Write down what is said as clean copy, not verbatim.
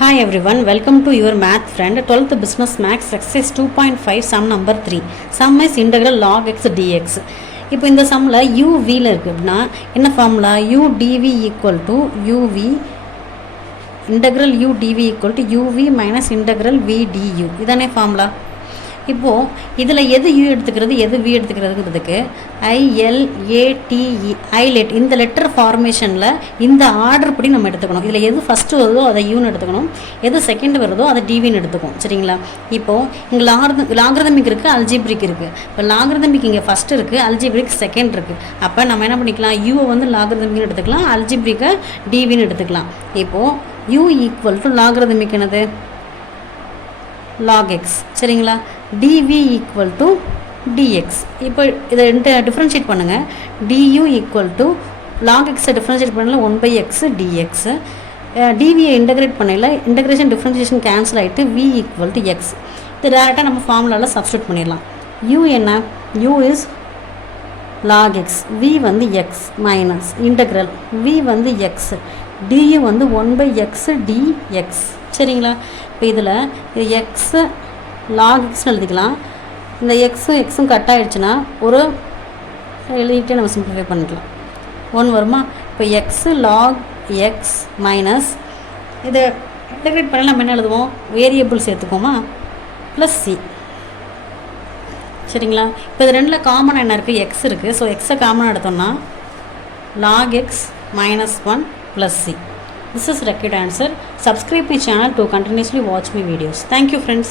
Hi everyone, welcome to your math friend 12th business max exercise 2.5 sum number 3. Sum is integral log x dx. இப்போ இந்த சம்மில் uv இருக்கு அப்படின்னா என்ன formula u dv equal to uv integral u dv equal to uv minus integral v du இதானே formula. இப்போது இதில் எது u எடுத்துக்கிறது எது v எடுத்துக்கிறதுங்கிறதுக்கு ILATE ஐலெட் இந்த லெட்டர் ஃபார்மேஷனில் இந்த ஆர்டர் படி நம்ம எடுத்துக்கணும். இதில் எது ஃபஸ்ட்டு வருதோ அதை யூன்னு எடுத்துக்கணும், எது செகண்ட் வருதோ அதை டிவின்னு எடுத்துக்கணும். சரிங்களா? இப்போது இங்கே லாகிரதமிக் இருக்குது, அல்ஜிப்ரிக் இருக்குது. இப்போ லாகிரதமிக் இங்கே ஃபஸ்ட்டு இருக்குது, அல்ஜிப்ரிக் செகண்ட் இருக்குது. அப்போ நம்ம என்ன பண்ணிக்கலாம், யூவை வந்து லாகிரதமிக்னு எடுத்துக்கலாம், அல்ஜிப்ரிக்கை டிவின்னு எடுத்துக்கலாம். இப்போது u ஈக்குவல் டு லாகிரதமிக் என்னது log x. சரிங்களா? dv equal to dx. இப்போ இதை டிஃப்ரென்ஷியேட் பண்ணுங்கள். du equal to log x differentiate பண்ணல 1/x dx. dv இன்டகிரேட் பண்ணல இன்டகிரேஷன் டிஃப்ரென்ஷியேஷன் கேன்சல் ஆகிட்டு v equal to x. இது டேரெக்டாக நம்ம ஃபார்முலாவில் சப்ஸ்டியூட் பண்ணிடலாம். u என்ன, u is log x, v வந்து x மைனஸ் இன்டகிரல் v வந்து x, du வந்து 1/x dx. சரிங்களா? இப்போ இதில் எக்ஸ் லாக் எக்ஸ்னு எழுதிக்கலாம். இந்த எக்ஸும் கட் ஆகிடுச்சுன்னா ஒரு எழுதிட்டே நம்ம சிம்பிளிஃபை பண்ணிக்கலாம். 1 வருமா? இப்போ எக்ஸு லாக் எக்ஸ் மைனஸ் இதை இன்டகிரேட் பண்ணி நம்ம என்ன எழுதுவோம், வேரியபிள் சேர்த்துக்கோமா, ப்ளஸ் சி. சரிங்களா? இப்போ இது ரெண்டில் காமனாக என்ன இருக்குது, எக்ஸ் இருக்குது. ஸோ எக்ஸை காமனாக எடுத்தோம்னா log x minus 1 plus C. This is required answer. Subscribe my channel to continuously watch my videos. Thank you friends.